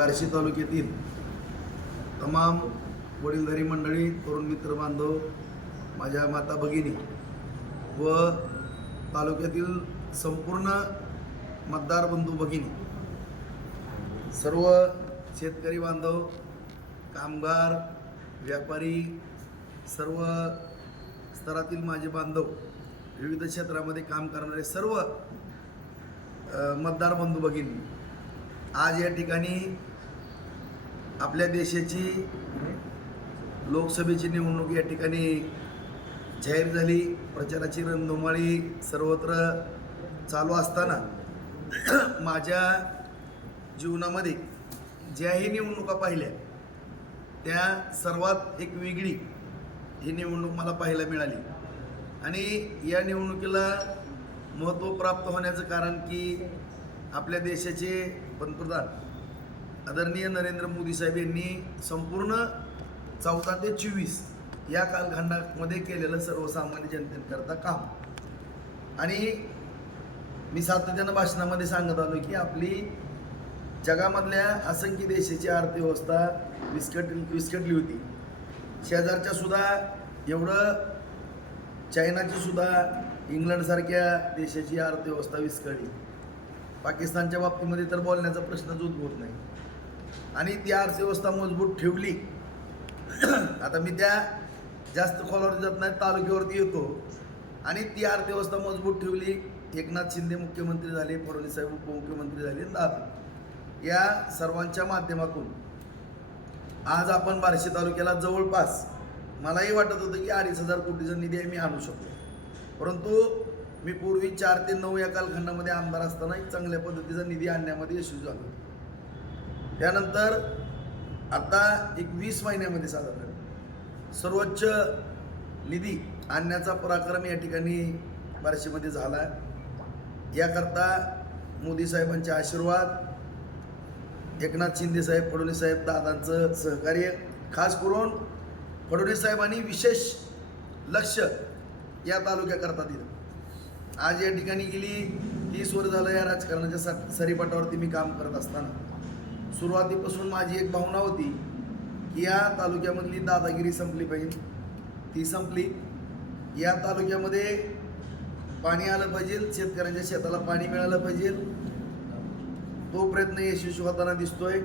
बार्शी तालुक्यातील तमाम वडीलधारी मंडळी तरुण मित्र बांधव माझ्या माता भगिनी व तालुक्यातील संपूर्ण मतदार बंधू भगिनी सर्व शेतकरी बांधव कामगार व्यापारी सर्व स्तरातील माझे बांधव विविध क्षेत्रामध्ये काम करणारे सर्व मतदार बंधू भगिनी आज या ठिकाणी आपल्या देशाची लोकसभेची निवडणूक या ठिकाणी जाहीर झाली. प्रचाराची रणधुमाळी सर्वत्र चालू असताना माझ्या जीवनामध्ये ज्याही निवडणुका पाहिल्या त्या सर्वात एक वेगळी ही निवडणूक मला पाहायला मिळाली. आणि या निवडणुकीला महत्त्व प्राप्त होण्याचं कारण की आपल्या देशाचे पंतप्रधान आदरणीय नरेंद्र मोदी साहेब यांनी संपूर्ण चौदा ते चोवीस या कालखंडामध्ये केलेलं सर्वसामान्य जनतेकरता काम. आणि मी सातत्यानं भाषणामध्ये सांगत आलो की आपली जगामधल्या असंख्य देशाची अर्थव्यवस्था विस्कट विस्कटली होती. शेजारच्या सुद्धा एवढं चायनाची सुद्धा इंग्लंडसारख्या देशाची अर्थव्यवस्था विस्कळली. पाकिस्तानच्या बाबतीमध्ये तर बोलण्याचा प्रश्नच उद्भवत नाही. आणि ती अर्थव्यवस्था मजबूत ठेवली. आता मी त्या जास्त खोलावर जात नाही तालुक्यावरती येतो. आणि ती अर्थव्यवस्था मजबूत ठेवली. एकनाथ शिंदे मुख्यमंत्री झाले फडणवीस साहेब उपमुख्यमंत्री झाले दाद दादा या सर्वांच्या माध्यमातून आज आपण बार्शी तालुक्याला जवळपास मलाही वाटत होतं की अडीच हजार कोटीचा निधी आहे मी आणू शकतो. परंतु मी पूर्वी चार ते नऊ या कालखंडामध्ये आमदार असताना एक चांगल्या पद्धतीचा निधी आणण्यामध्ये यशस्वी झालो त्यानंतर आता एक वीस महिन्यामध्ये साधारण सर्वोच्च निधी आणण्याचा पराक्रम या ठिकाणी बार्शीमध्ये झाला याकरता मोदी साहेबांचे आशीर्वाद एकनाथ शिंदे साहेब फडणवीस साहेब दादांचं सहकार्य खास करून फडणवीस साहेबांनी विशेष लक्ष या तालुक्याकरता दिलं. आज या ठिकाणी गेली तीस वर झालं या राजकारणाच्या सा सरीपाटावरती मी काम करत असताना. सुरुवातीपासून माझी एक भावना होती की या तालुक्यामधली दादागिरी संपली पाहिजे. ती संपली. या तालुक्यामध्ये पाणी आलं पाहिजे शेतकऱ्यांच्या शेताला पाणी मिळालं पाहिजे. तो प्रयत्न यशस्वी होताना दिसतोय.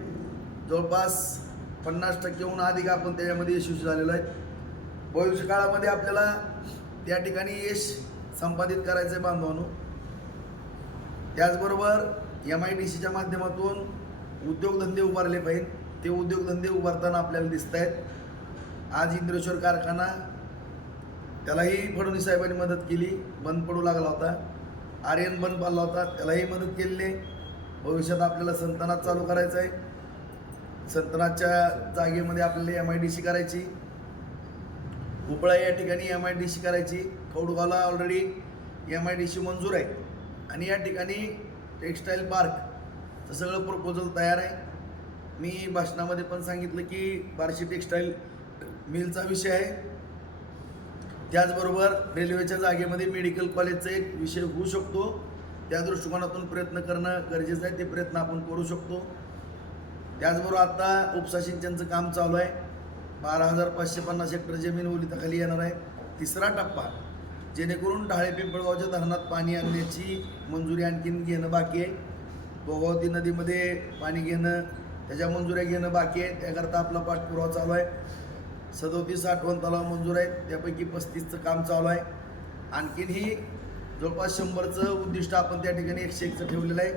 जवळपास पन्नास टक्केहून अधिक आपण त्याच्यामध्ये यशस्वी झालेलो आहे. भविष्य काळामध्ये आपल्याला त्या ठिकाणी यश संपादित करायचं आहे बांधवानो. त्याचबरोबर एम आय डी सीच्या माध्यमातून उद्योगधंदे उभारले पाहिजे ते उद्योगधंदे उभारताना आपल्याला दिसत आहेत आज इंद्रेश्वर कारखाना त्यालाही फडणवीस साहेबांनी मदत केली. बंद पडू लागला होता. आर्यन बंद पडला होता. त्यालाही मदत केलेली आहे. भविष्यात आपल्याला संतनात चालू करायचं आहे. संतनाच्या जागेमध्ये आपल्याला एम आय डी सी करायची. उपळा या ठिकाणी एम आय डी सी करायची. कौडगावला already M I D C मंजूर आहे. आणि या ठिकाणी टेक्स्टाईल तर सगळं प्रपोजल तयार आहे. मी भाषणामध्ये पण सांगितलं की बार्शी टेक्स्टाईल मिलचा विषय आहे. त्याचबरोबर रेल्वेच्या जागेमध्ये मेडिकल कॉलेजचा एक विषय होऊ शकतो. त्या दृष्टिकोनातून प्रयत्न करणं गरजेचं आहे. ते प्रयत्न आपण करू शकतो. त्याचबरोबर आत्ता उपसा सिंचनचं काम चालू आहे. बारा हजार पाचशे पन्नास हेक्टर जमीन ओलिताखाली येणार आहे. तिसरा टप्पा जेणेकरून ढाळे पिंपळगावच्या धरणात पाणी आणण्याची मंजुरी आणखीन घेणं बाकी आहे. भोगावती नदीमध्ये पाणी घेणं त्याच्या मंजुऱ्या घेणं बाकी आहे. त्याकरता आपला पाठपुरावा चालू आहे. सदोतीस आठवण तलाव मंजूर आहेत. त्यापैकी पस्तीसचं काम चालू आहे. आणखीनही जवळपास शंभरचं उद्दिष्ट आपण त्या ठिकाणी एकशे एकचं ठेवलेलं आहे.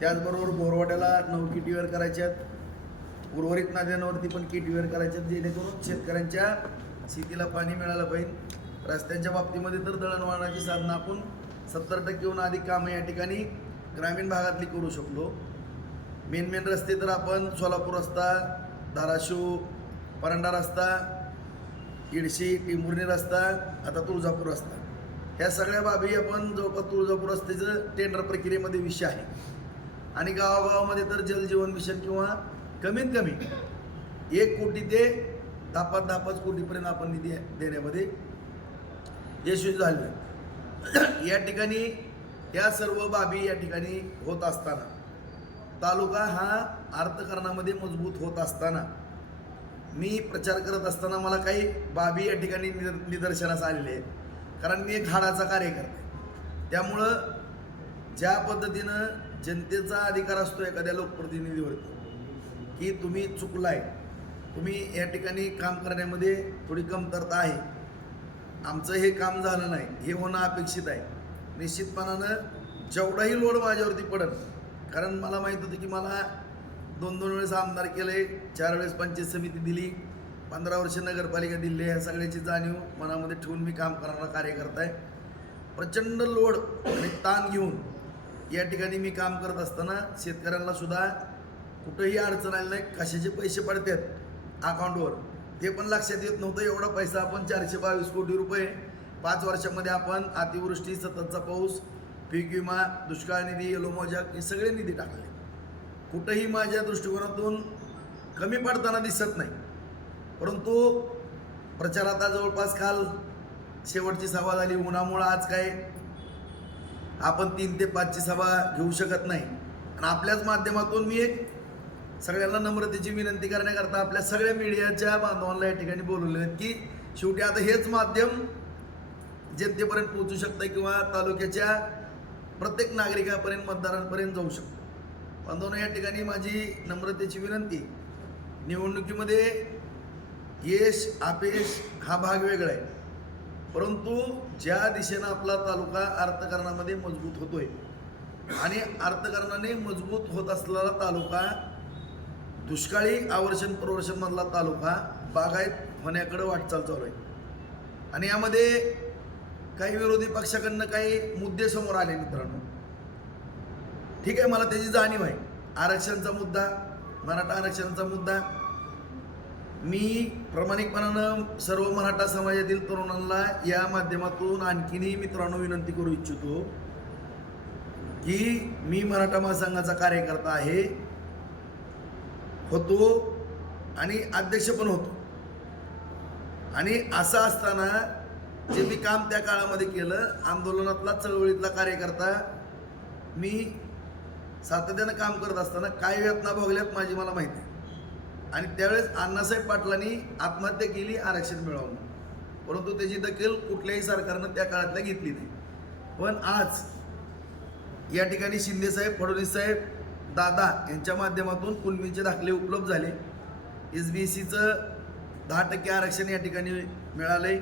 त्याचबरोबर बोरवाड्याला नऊ किटीवेअर करायचे आहेत. उर्वरित नद्यांवरती पण किटीवेअर करायचे आहेत. जेणेकरून शेतकऱ्यांच्या शेतीला पाणी मिळालं पाहिजे. रस्त्यांच्या बाबतीमध्ये तर दळणवळणाची साधनं आपण सत्तर टक्केहून अधिक कामं या ठिकाणी ग्रामीण भागातली करू शकलो. मेन मेन रस्ते तर आपण सोलापूर रस्ता धाराशिव परांडा रस्ता इडशी टिंबुर्णी रस्ता आता तुळजापूर रस्ता. ह्या सगळ्या बाबी आपण जवळपास तुळजापूर रस्त्याचं टेंडर प्रक्रियेमध्ये विषय आहे. आणि गावागावामध्ये तर जलजीवन मिशन किंवा कमीत कमी एक कोटी ते दहा पाच दहा पाच कोटीपर्यंत आपण निधी देण्यामध्ये यशस्वी झालो या ठिकाणी या सर्व बाबी या ठिकाणी होत असताना तालुका हा अर्थकारणामध्ये मजबूत होत असताना मी प्रचार करत असताना मला काही बाबी या ठिकाणी निदर निदर्शनास आलेले आहेत. कारण मी एक हाडाचा कार्यकर्ता आहे. त्यामुळं ज्या पद्धतीनं जनतेचा अधिकार असतो एखाद्या लोकप्रतिनिधीवरती की तुम्ही चुकलाय तुम्ही या ठिकाणी काम करण्यामध्ये थोडी कमतरता आहे. आमचं हे काम झालं नाही हे होणं अपेक्षित आहे. निश्चितपणानं जेवढाही लोड माझ्यावरती पडत कारण मला माहीत होतं की मला दोन दोन वेळेस आमदार केले चार वेळेस पंचायत समिती दिली पंधरा वर्ष नगरपालिका दिली ह्या सगळ्याची जाणीव मनामध्ये ठेवून मी काम करणारा कार्यकर्ता आहे प्रचंड लोड आणि ताण घेऊन या ठिकाणी मी काम करत असताना शेतकऱ्यांना सुद्धा कुठंही अडचण आली नाही कशाचे पैसे पडतात अकाउंटवर ते पण लक्षात येत नव्हतं एवढा पैसा आपण चारशे बावीस कोटी रुपये पाच वर्षामध्ये आपण अतिवृष्टी सततचा पाऊस पीक विमा दुष्काळ निधी येलो मोजाक हे सगळे निधी टाकले. कुठंही माझ्या दृष्टिकोनातून कमी पडताना दिसत नाही. परंतु प्रचार आता जवळपास काल शेवटची सभा झाली. उन्हामुळं आज काय आपण तीन ते पाचची सभा घेऊ शकत नाही. आणि आपल्याच माध्यमातून मी एक सगळ्यांना नम्रतेची विनंती करण्याकरता आपल्या सगळ्या मीडियाच्या बांधवांना या ठिकाणी बोलवले आहेत की शेवटी आता हेच माध्यम जनतेपर्यंत पोहोचू शकतं किंवा तालुक्याच्या प्रत्येक नागरिकापर्यंत मतदारांपर्यंत जाऊ शकतो. बांधवांना या ठिकाणी माझी नम्रतेची विनंती निवडणुकीमध्ये यश अपयश हा भाग वेगळा आहे. परंतु ज्या दिशेनं आपला तालुका अर्थकारणामध्ये मजबूत होतोय आणि अर्थकारणाने मजबूत होत असलेला तालुका दुष्काळी आवर्षण प्रवर्षणमधला तालुका बागायत होण्याकडे वाटचाल चालू आहे. आणि यामध्ये काही विरोधी पक्षाकडनं काही मुद्दे समोर आले मित्रांनो. ठीक आहे मला त्याची जाणीव आहे. आरक्षणचा मुद्दा मराठा आरक्षणाचा मुद्दा. मी प्रामाणिकपणानं सर्व मराठा समाजातील तरुणांना या माध्यमातून आणखीनही मित्रांनो विनंती करू इच्छितो की मी मराठा महासंघाचा कार्यकर्ता आहे होतो आणि अध्यक्ष पण होतो. आणि असं असताना जे मी काम त्या काळामध्ये केलं आंदोलनातला चळवळीतला कार्यकर्ता मी सातत्यानं काम करत असताना काय वेदना भोगल्यात माझी मला माहिती. आहे आणि त्यावेळेस अण्णासाहेब पाटलांनी आत्महत्या केली आरक्षण मिळवून. परंतु त्याची दखल कुठल्याही सरकारनं त्या काळातल्या घेतली नाही. पण आज या ठिकाणी शिंदेसाहेब फडणवीस साहेब दादा यांच्या माध्यमातून कुलमींचे दाखले उपलब्ध झाले. एस बी एस सीचं दहा टक्के आरक्षण या ठिकाणी मिळालंय.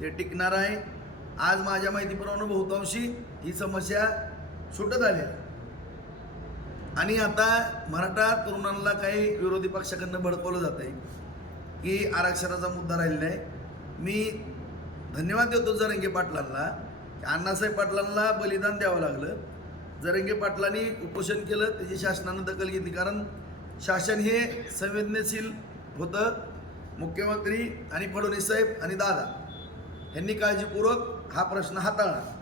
ते टिकणार आहे. आज माझ्या माहितीप्रमाणे बहुतांशी ही समस्या सुटत आली आहे. आणि आता मराठा तरुणांना काही विरोधी पक्षाकडनं भडकवलं जात आहे. की आरक्षणाचा मुद्दा राहिलेला आहे. मी धन्यवाद देतो जरंगे पाटलांना. की अण्णासाहेब पाटलांना बलिदान द्यावं लागलं. जरंगे पाटलांनी उपोषण केलं त्याची शासनानं दखल घेतली. कारण शासन हे संवेदनशील होतं. मुख्यमंत्री आणि फडणवीस साहेब आणि दादा. यांनी काळजीपूर्वक हा प्रश्न हाताळला.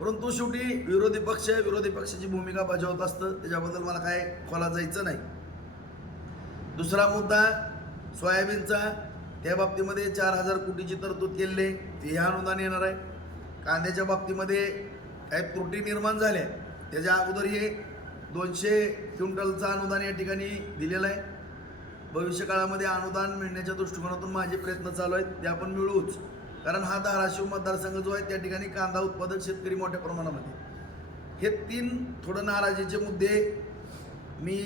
परंतु शेवटी विरोधी पक्ष विरोधी पक्षाची भूमिका बजावत असतं. त्याच्याबद्दल मला काय खोला जायचं नाही. दुसरा मुद्दा सोयाबीनचा. त्या बाबतीमध्ये चार हजार कोटीची तरतूद केलेली आहे. ते ह्या अनुदान येणार आहे. कांद्याच्या बाबतीमध्ये काही त्रुटी निर्माण झाल्या. त्याच्या अगोदर हे दोनशे क्विंटलचं अनुदान या ठिकाणी दिलेलं आहे. भविष्यकाळामध्ये अनुदान मिळण्याच्या दृष्टिकोनातून माझे प्रयत्न चालू आहेत. ते आपण मिळूच कारण हा धाराशिव मतदारसंघ जो आहे त्या ठिकाणी कांदा उत्पादक शेतकरी मोठ्या प्रमाणामध्ये हे तीन थोडं नाराजीचे मुद्दे मी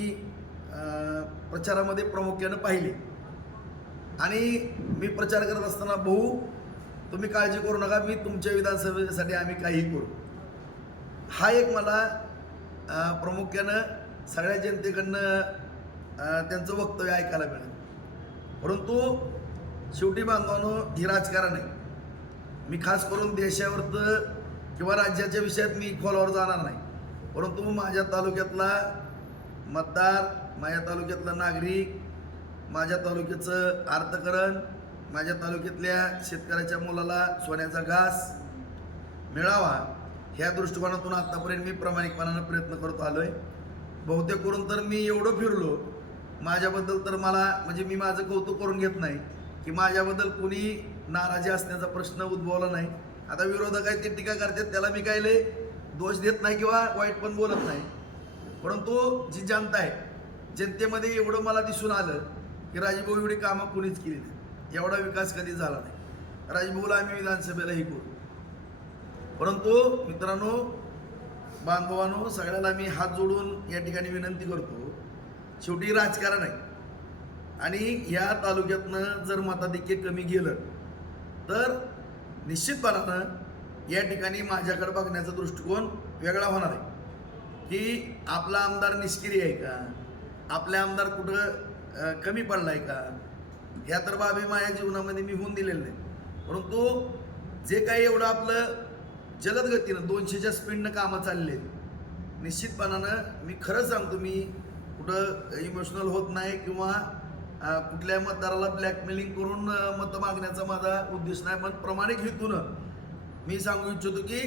प्रचारामध्ये प्रामुख्यानं पाहिले. आणि मी प्रचार करत असताना भाऊ तुम्ही काळजी करू नका मी तुमच्या विधानसभेसाठी आम्ही काहीही करू. हा एक मला प्रामुख्यानं सगळ्या जनतेकडनं त्यांचं वक्तव्य ऐकायला मिळेल. परंतु शेवटी बांधवांनो ही राजकारण आहे. मी खास करून देशावरचं किंवा राज्याच्या विषयात मी खोलावर जाणार नाही. परंतु माझ्या तालुक्यातला मतदार माझ्या तालुक्यातला नागरिक माझ्या तालुक्याचं अर्थकरण माझ्या तालुक्यातल्या शेतकऱ्याच्या मुलाला सोन्याचा घास मिळावा ह्या दृष्टिकोनातून आत्तापर्यंत मी प्रामाणिकपणानं प्रयत्न करत आलो आहे बहुतेक करून तर मी एवढं फिरलो माझ्याबद्दल तर मला म्हणजे मी माझं कौतुक करून घेत नाही की माझ्याबद्दल कोणी नाराजी असण्याचा प्रश्न उद्भवला नाही. आता विरोधक आहेत ते टीका करतात त्याला मी काही दोष देत नाही किंवा वाईट पण बोलत नाही. परंतु जी जनता आहे जनतेमध्ये एवढं मला दिसून आलं की राजभाऊ एवढी कामं कोणीच केली नाही एवढा विकास कधी झाला नाही. राजभाऊला आम्ही विधानसभेलाही करू. परंतु मित्रांनो बांधवांनो सगळ्याला मी हात जोडून या ठिकाणी विनंती करतो शेवटी राजकारण आहे. आणि या तालुक्यातनं जर मताधिक्य कमी गेलं तर निश्चितपणानं या ठिकाणी माझ्याकडे बघण्याचा दृष्टिकोन वेगळा होणार आहे. की आपला आमदार निष्क्रिय आहे का? आपला आमदार कुठं कमी पडला आहे का? ह्या तर बाबी माझ्या जीवनामध्ये मी होऊन दिलेलं नाही परंतु जे काही एवढं आपलं जलद गतीनं दोनशेच्या स्पीडनं कामं चालले निश्चितपणानं मी खरं सांगतो मी कुठं इमोशनल होत नाही किंवा कुठल्याही कुठल्या मतदाराला ब्लॅकमेलिंग करून मतं मागण्याचा माझा उद्देश नाही. पण प्रामाणिक हेतून मी सांगू इच्छितो की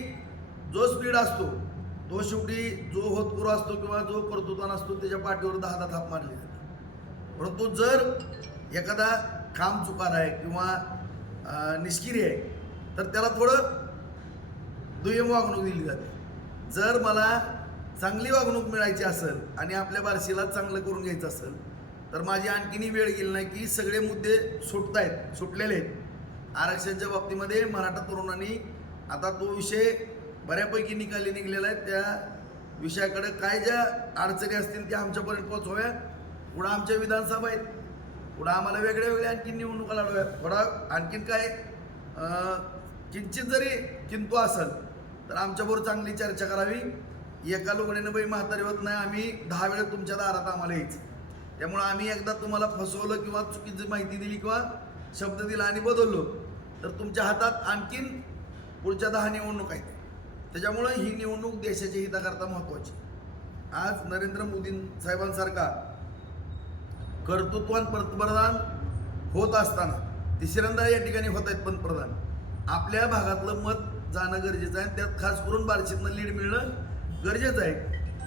जो स्पीड असतो तो शेवटी जो होतपूर असतो किंवा जो कर्तृत्वान असतो त्याच्या पाठीवर दहा दहा थाप मारली जाते. परंतु जर एखादा काम चुकार आहे किंवा निष्क्रिय आहे तर त्याला थोडं दुय्यम वागणूक दिली जाते. जर मला चांगली वागणूक मिळायची असेल आणि आपल्या बारशीला चांगलं करून घ्यायचं असेल तर माझी आणखीनही वेळ गेली नाही की सगळे मुद्दे सुटत आहेत सुटलेले आहेत. आरक्षणाच्या बाबतीमध्ये मराठा तरुणांनी आता तो विषय बऱ्यापैकी निकाली निघलेला आहे. त्या विषयाकडे काय ज्या अडचणी असतील त्या आमच्यापर्यंत पोहोचव्या पुढं आमच्या विधानसभा आहेत. पुढं आम्हाला वेगळ्या वेगळ्या आणखीन निवडणुका लढव्या थोडा आणखीन काय किंचित जरी किंतू असेल तर आमच्याबरोबर चांगली चर्चा करावी. एका लोकणीनं बाई म्हातारी होत नाही. आम्ही दहा वेळा तुमच्या दारात आम्हाला यायचं. त्यामुळं आम्ही एकदा तुम्हाला फसवलं किंवा चुकीची माहिती दिली किंवा शब्द दिला आणि बदललो तर तुमच्या हातात आणखीन पुढच्या दहा निवडणूक आहेत. त्याच्यामुळं ही निवडणूक देशाच्या हिताकरता महत्त्वाची आज नरेंद्र मोदी साहेबांसारखा कर्तृत्वान पंतप्रधान होत असताना तिसऱ्यांदा या ठिकाणी होत आहेत पंतप्रधान. आपल्या भागातलं मत जाणं गरजेचं आहे त्यात खास करून बार्शीतनं लीड मिळणं गरजेचं आहे.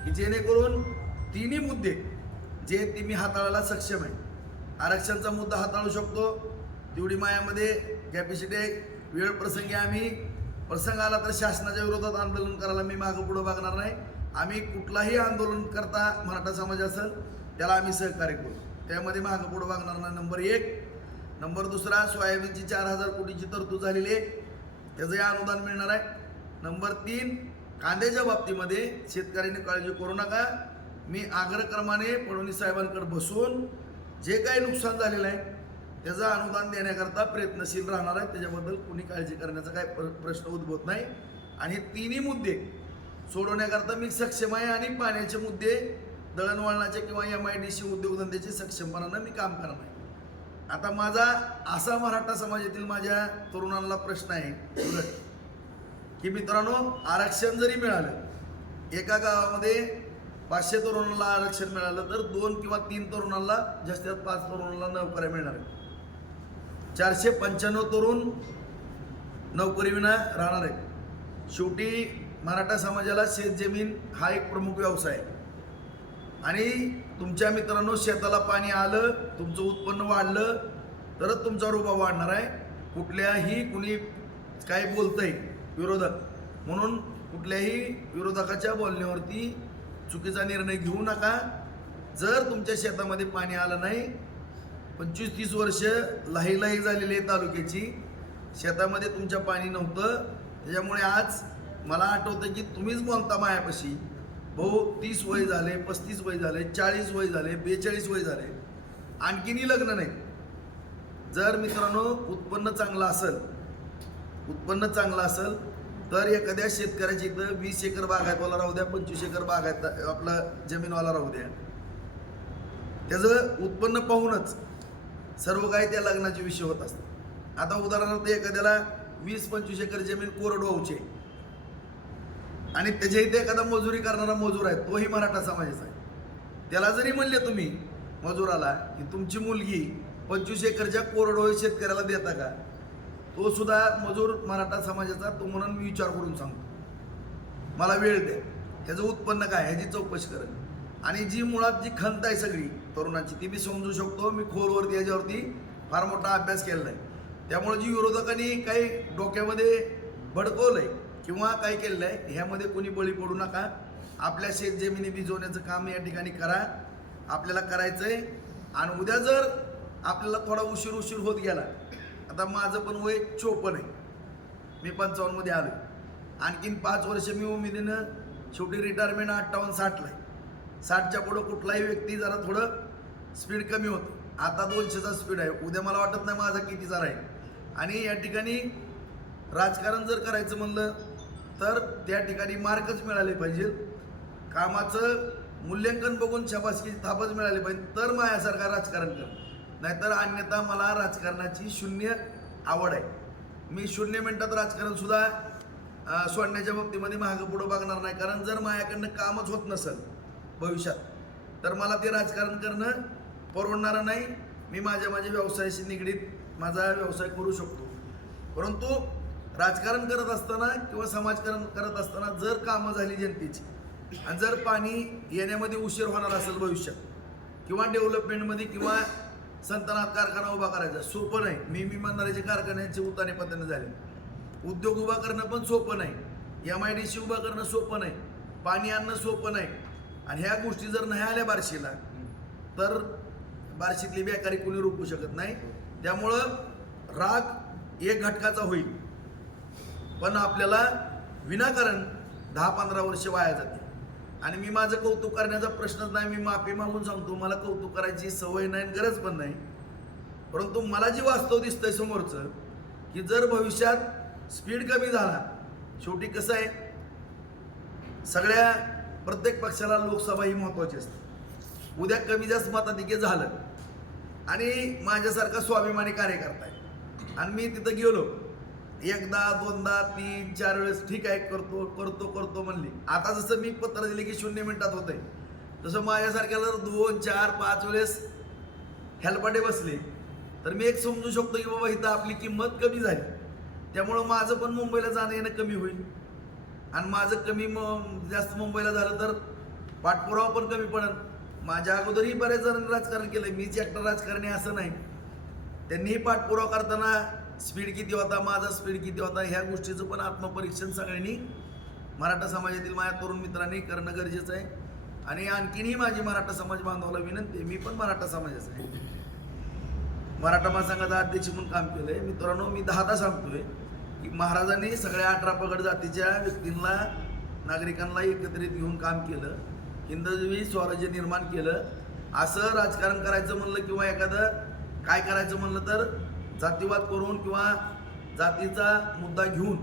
की जेणेकरून तिन्ही मुद्दे जे ते मी हाताळायला सक्षम आहे. आरक्षणचा मुद्दा हाताळू शकतो. तेवढी मायामध्ये कॅपॅसिटी आहे. वेळ प्रसंगी आम्ही प्रसंग आला तर शासनाच्या विरोधात आंदोलन करायला मी मागं पुढं बघणार नाही. आम्ही कुठलाही आंदोलन करता मराठा समाज असेल त्याला आम्ही सहकार्य करू. त्यामध्ये मागं पुढं बघणार नाही. नंबर एक. नंबर दुसरा सोयाबीनची चार हजार कोटीची तरतूद झालेली आहे. त्याचंही अनुदान मिळणार आहे. नंबर तीन. कांद्याच्या बाबतीमध्ये शेतकऱ्यांनी काळजी करू नका. मी आग्रक्रमाने फडणवीस साहेबांकडे बसून जे काही नुकसान झालेलं आहे त्याचं अनुदान देण्याकरता प्रयत्नशील राहणार आहे. त्याच्याबद्दल कुणी काळजी करण्याचा काय प्र प्रश्न उद्भवत नाही. आणि तिन्ही मुद्दे सोडवण्याकरता मी सक्षम आहे आणि पाण्याचे मुद्दे दळणवळणाचे किंवा एम आय डी सी उद्योगधंद्याचे सक्षमपणानं मी काम करणार आहे. आता माझा असा मराठा समाजातील माझ्या तरुणांना प्रश्न आहे उलट की मित्रांनो आरक्षण जरी मिळालं एका गावामध्ये पाचशे तरुणाला आरक्षण मिळालं तर दोन किंवा तीन तरुणाला जास्तीत पाच तरुणाला नोकऱ्या मिळणार आहेत. चारशे पंच्याण्णव तरुण नोकरीविना राहणार आहेत. शेवटी मराठा समाजाला शेतजमीन हा एक प्रमुख व्यवसाय आहे. आणि तुमच्या मित्रांनो शेताला पाणी आलं तुमचं उत्पन्न वाढलं तरच तुमचा उभा वाढणार आहे. कुठल्याही कुणी काय बोलतंय विरोधक म्हणून कुठल्याही विरोधकाच्या बोलण्यावरती चुकीचा निर्णय घेऊ नका. जर तुमच्या शेतामध्ये पाणी आलं नाही पंचवीस तीस वर्ष लाही लाही झालेली आहे तालुक्याची. शेतामध्ये तुमच्या पाणी नव्हतं. त्याच्यामुळे आज मला आठवतं की तुम्हीच बोलता मायापाशी भाऊ तीस वय झाले पस्तीस वय झाले चाळीस वय झाले बेचाळीस वय झाले. आणखीनही लग्न नाही. जर मित्रांनो उत्पन्न चांगलं असेल उत्पन्न चांगलं असेल तर एखाद्या शेतकऱ्याची इथं वीस एकर बागायतवाला राहू द्या पंचवीस एकर बागायत आपला जमीनवाला राहू द्या. त्याचं उत्पन्न पाहूनच सर्व काही त्या लग्नाचे विषय होत असतात. आता उदाहरणार्थ एखाद्याला वीस पंचवीस एकर जमीन कोरडवाहूची आहे आणि त्याच्या इथे एखादा मजुरी करणारा मजूर आहे तोही मराठा समाजाचा आहे. त्याला जरी म्हणले तुम्ही मजुराला की तुमची मुलगी पंचवीस एकरच्या कोरडवाहू शेतकऱ्याला देता का? तो सुद्धा मजूर मराठा समाजाचा तो म्हणून मी विचार करून सांगतो. मला वेळ द्या त्याचं उत्पन्न काय ह्याची चौकशी करेल आणि जी मुळात जी खंत आहे सगळी तरुणांची ती मी समजू शकतो. मी खोलवरती याच्यावरती फार मोठा अभ्यास केलेला आहे. त्यामुळे जी विरोधकांनी काही डोक्यामध्ये भडकवलं आहे किंवा काय केलेलं आहे ह्यामध्ये कोणी बळी पडू नका. आपल्या शेत जमिनी भिजवण्याचं काम या ठिकाणी करा. आपल्याला करायचं आहे आणि उद्या जर आपल्याला थोडा उशीर उशीर होत गेला आता माझं पण वय चोपन्न आहे. मी पंचावन्नमध्ये आलो आणखीन पाच वर्ष मी उमेदीनं शेवटी रिटायरमेंट अठ्ठावन्न साठला आहे. साठच्या पुढं कुठलाही व्यक्ती जरा थोडं स्पीड कमी होतं. आता दोनशेचा स्पीड आहे. उद्या मला वाटत नाही माझा कितीचा राहील आणि या ठिकाणी राजकारण जर करायचं म्हणलं तर त्या ठिकाणी मार्कच मिळाले पाहिजे. कामाचं मूल्यांकन बघून शाबासकी थापच मिळाली पाहिजे. तर माझ्यासारखा राजकारण कर नाहीतर अन्यथा मला राजकारणाची शून्य आवड आहे. मी शून्य मिनटात राजकारण सुद्धा सोडण्याच्या बाबतीमध्ये मागं पुढं बघणार नाही. कारण जर माझ्याकडनं कामच होत नसेल भविष्यात तर मला ते राजकारण करणं परवडणारं नाही. मी माझ्या माझ्या व्यवसायाशी निगडीत माझा व्यवसाय करू शकतो. परंतु राजकारण करत असताना किंवा समाजकारण करत असताना जर कामं झाली जनतेची आणि जर पाणी येण्यामध्ये उशीर होणार असेल भविष्यात किंवा डेव्हलपमेंटमध्ये किंवा संतनात कारखाना उभा करायचा. सोपं नाही. मी मी म्हणणाऱ्याचे कारखान्याचे उताने पतन झाले. उद्योग उभा करणं पण सोपं नाही. एम आय डी सी उभा करणं सोपं नाही. पाणी आणणं सोपं नाही. आणि ह्या गोष्टी जर नाही आल्या बार्शीला तर बार्शीतली बेकारी कोणी रोखू शकत नाही. त्यामुळं राग एक घटकाचा होईल. पण आपल्याला विनाकारण दहा पंधरा वर्ष वाया जाते आणि मी माझं कौतुक करण्याचा प्रश्नच नाही मी माफी मागून सांगतो मला कौतुक करायची सवय नाही आणि गरज पण नाही. परंतु मला जी वास्तव दिसतंय समोरचं की जर भविष्यात स्पीड कमी झाला शेवटी कसं आहे सगळ्या प्रत्येक पक्षाला लोकसभा ही महत्त्वाची असते. उद्या कमी जास्त मताधिक्य झालं आणि माझ्यासारखा स्वाभिमानी कार्यकर्ता आहे. आणि मी तिथं गेलो एकदा दोनदा तीन चार वेळेस ठीक आहे करतो करतो करतो म्हणली. आता जसं मी पत्र दिले की शून्य मिनिटात होतंय तसं माझ्यासारख्याला जर दोन चार पाच वेळेस हेलपाटे बसले तर मी एक समजू शकतो की बाबा इथं आपली किंमत कमी झाली. त्यामुळं माझं पण मुंबईला जाणं येणं कमी होईल. आणि माझं कमी म जास्त मुंबईला झालं तर पाठपुरावा पण कमी पडेल माझ्या अगोदरही बऱ्याच जणांनी राजकारण केलं मीच एकटा राजकारणी असं नाही. त्यांनीही पाठपुरावा करताना स्पीड किती होता माझा स्पीड किती होता ह्या गोष्टीचं पण आत्मपरीक्षण सगळ्यांनी मराठा समाजातील माझ्या तरुण मित्रांनी करणं गरजेचं आहे. आणि आणखीनही माझी मराठा समाज बांधवाला विनंती आहे, मी पण मराठा समाजाचा आहे. मराठा महासंघाचा अध्यक्ष म्हणून काम केलं आहे मित्रांनो मी दहादा सांगतोय की महाराजांनी सगळ्या अठरा पगड जातीच्या व्यक्तींना नागरिकांना एकत्रित घेऊन काम केलं. हिंदवी स्वराज्य निर्माण केलं. असं राजकारण करायचं म्हणलं किंवा एखादं काय करायचं म्हणलं तर जातीवाद करून किंवा जातीचा मुद्दा घेऊन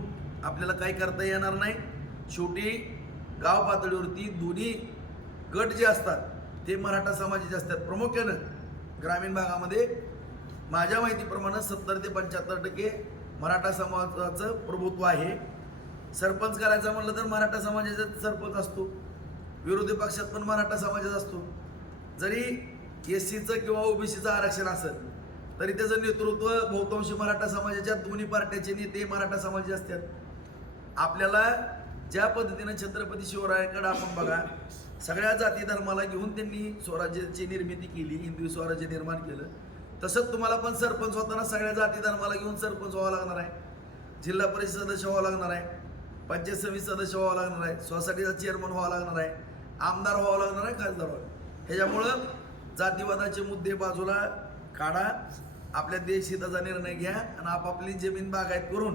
आपल्याला काही करता येणार नाही. शेवटी गाव पातळीवरती दोन्ही गट जे असतात ते मराठा समाजाचे असतात. प्रामुख्यानं ग्रामीण भागामध्ये माझ्या माहितीप्रमाणे सत्तर ते पंच्याहत्तर टक्के मराठा समाजाचं प्रभुत्व आहे. सरपंच करायचं म्हणलं तर मराठा समाजाचा सरपंच असतो. विरोधी पक्षात पण मराठा समाजाचा असतो. जरी एस सीचं किंवा ओबीसीचं आरक्षण असेल तरी त्याचं नेतृत्व बहुतांशी मराठा समाजाच्या दोन्ही पार्ट्याचे नेते मराठा समाजाचे असतात. आपल्याला ज्या पद्धतीनं छत्रपती शिवरायांकडे आपण बघा सगळ्या जाती धर्माला घेऊन त्यांनी स्वराज्याची निर्मिती केली हिंदू स्वराज्य निर्माण केलं. तसंच तुम्हाला पण सरपंच होताना सगळ्या जाती धर्माला घेऊन सरपंच व्हावं लागणार आहे. जिल्हा परिषद सदस्य व्हावं लागणार आहे. पंचायत समिती सदस्य व्हावं लागणार आहे. सोसायटीचा चेअरमन व्हावं लागणार आहे. आमदार व्हावं लागणार आहे खासदार व्हावं. ह्याच्यामुळं जातीवादाचे मुद्दे बाजूला काढा. आपल्या देश हिताचा निर्णय घ्या आणि आपापली जमीन बागायत करून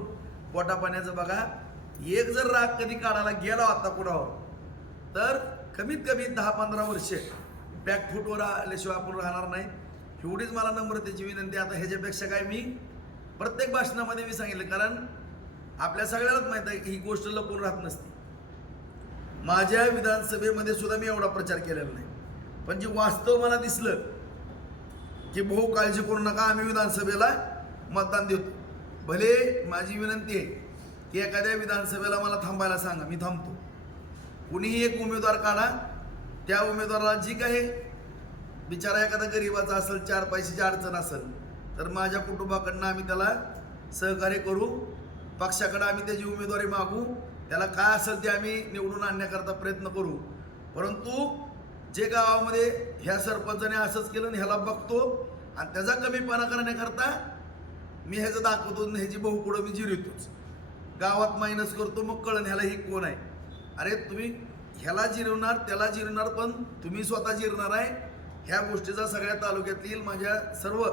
पोटा पाण्याचं बघा. एक जर राग कधी काढायला गेला आता कुणावर तर कमीत कमी दहा पंधरा वर्ष बॅकफूटवर आल्याशिवाय आपण राहणार नाही. एवढीच मला नम्रतेची विनंती आता ह्याच्यापेक्षा काय मी प्रत्येक भाषणामध्ये मी सांगितलं कारण आपल्या सगळ्यालाच माहीत आहे की ही गोष्ट लपून राहत नसते. माझ्या विधानसभेमध्ये सुद्धा मी एवढा प्रचार केलेला नाही. पण जे वास्तव मला दिसलं की भाऊ काळजी करू नका आम्ही विधानसभेला मतदान देतो? भले माझी विनंती आहे की एखाद्या विधानसभेला मला थांबायला सांगा मी थांबतो. कुणीही एक उमेदवार काढा त्या उमेदवाराला जी काही बिचारा एखादा गरीबाचा असेल चार पैशाची अडचण असेल तर माझ्या कुटुंबाकडनं आम्ही त्याला सहकार्य करू. पक्षाकडं आम्ही त्याची उमेदवारी मागू. त्याला काय असेल ते आम्ही निवडून आणण्याकरता प्रयत्न करू. परंतु जे गावामध्ये ह्या सरपंचाने असंच केलं आणि ह्याला बघतो आणि त्याचा कमीपणा करण्याकरता मी ह्याचं दाखवतो आणि ह्याची बहु पुढं मी जिरवतोच. गावात मायनस करतो मग कळण ह्याला ही कोण आहे? अरे तुम्ही ह्याला जिरवणार त्याला जिरवणार पण तुम्ही स्वतः जिरणार आहे. ह्या गोष्टीचा सगळ्या तालुक्यातील माझ्या सर्व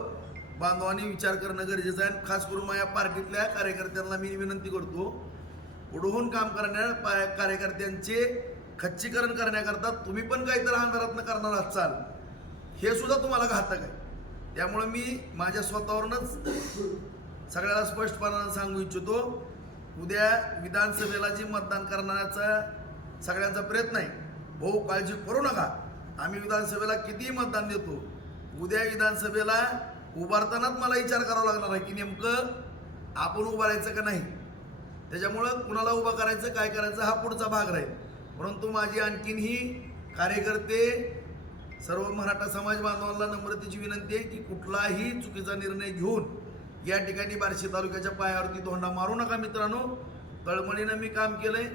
बांधवांनी विचार करणं गरजेचं आहे. आणि खास करून माझ्या पार्टीतल्या कार्यकर्त्यांना मी विनंती करतो पुढून काम करणाऱ्या पा- कार्यकर्त्यांचे खच्चीकरण करण्याकरता तुम्ही पण काहीतरी अंधारातनं करणार असाल हे सुद्धा तुम्हाला घातक आहे. त्यामुळे मी माझ्या स्वतःवरूनच सगळ्याला स्पष्टपणानं सांगू इच्छितो उद्या विधानसभेला जी मतदान करण्याचा सगळ्यांचा प्रयत्न आहे भाऊ काळजी करू नका. आम्ही विधानसभेला कितीही मतदान देतो उद्या विधानसभेला उभारतानाच मला विचार करावा लागणार आहे की नेमकं आपण उभारायचं का नाही? त्याच्यामुळं कुणाला उभा करायचं काय करायचं हा पुढचा भाग राहील. परंतु माझी आणखीनही कार्यकर्ते सर्व मराठा समाज बांधवांना नम्रतेची विनंती आहे की कुठलाही चुकीचा निर्णय घेऊन या ठिकाणी बार्शी तालुक्याच्या पायावरती धोंडा मारू नका मित्रांनो. तळमळीनं मी काम केलंय.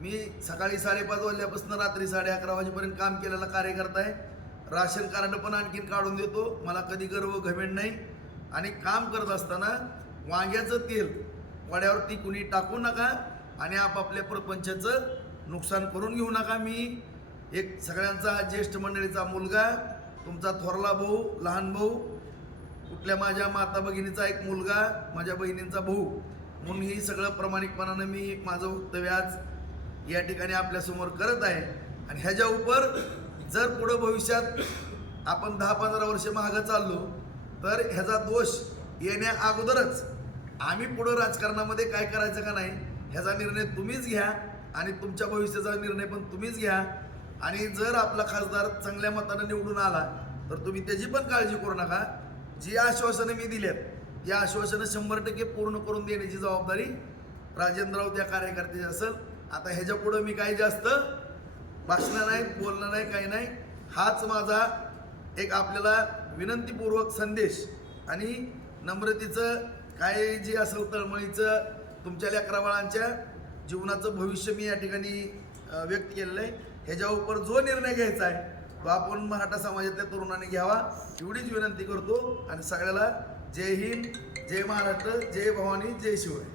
मी सकाळी साडेपाच वाजल्यापासून रात्री साडे अकरा वाजेपर्यंत काम केलेला कार्यकर्ता आहे. राशन कार्ड पण आणखीन काढून देतो. मला कधी गर्व घमेंड नाही. आणि काम करत असताना वांग्याचं तेल वड्यावरती कुणी टाकू नका आणि आपापल्या प्रपंचाचं नुकसान करून घेऊ नका मी. एक सगळ्यांचा ज्येष्ठ मंडळीचा मुलगा तुमचा थोरला भाऊ लहान भाऊ कुठल्या माझ्या माता भगिनीचा एक मुलगा माझ्या बहिणींचा भाऊ. म्हणून ही सगळं प्रामाणिकपणानं मी माझं वक्तव्य आज या ठिकाणी आपल्यासमोर करत आहे. आणि ह्याच्या उपर जर पुढं भविष्यात आपण दहा पंधरा वर्ष मागं चाललो तर ह्याचा दोष येण्या अगोदरच आम्ही पुढं राजकारणामध्ये काय करायचं का नाही ह्याचा निर्णय तुम्हीच घ्या. आणि तुमच्या भविष्याचा निर्णय पण तुम्हीच घ्या. आणि जर आपला खासदार चांगल्या मतानं निवडून आला तर तुम्ही त्याची पण काळजी करू नका. जी आश्वासनं मी दिल्यात या आश्वासनं शंभर टक्के पूर्ण करून देण्याची जबाबदारी राजेंद्र राऊत या कार्यकर्त्याची असेल. आता ह्याच्या पुढं मी काही जास्त भाषणं नाही बोलणं नाही काही नाही. हाच माझा एक आपल्याला विनंतीपूर्वक संदेश. आणि नम्रतेचं काय जे असेल तळमळीचं तुमच्या लेकराबाळांच्या जीवनाचं भविष्य मी या ठिकाणी व्यक्त केलेलं आहे ह्याच्या उपर जो निर्णय घ्यायचा आहे तो आपण मराठा समाजातल्या तरुणांनी घ्यावा. एवढीच विनंती करतो. आणि सगळ्याला जय हिंद जय महाराष्ट्र जय भवानी जय शिवराय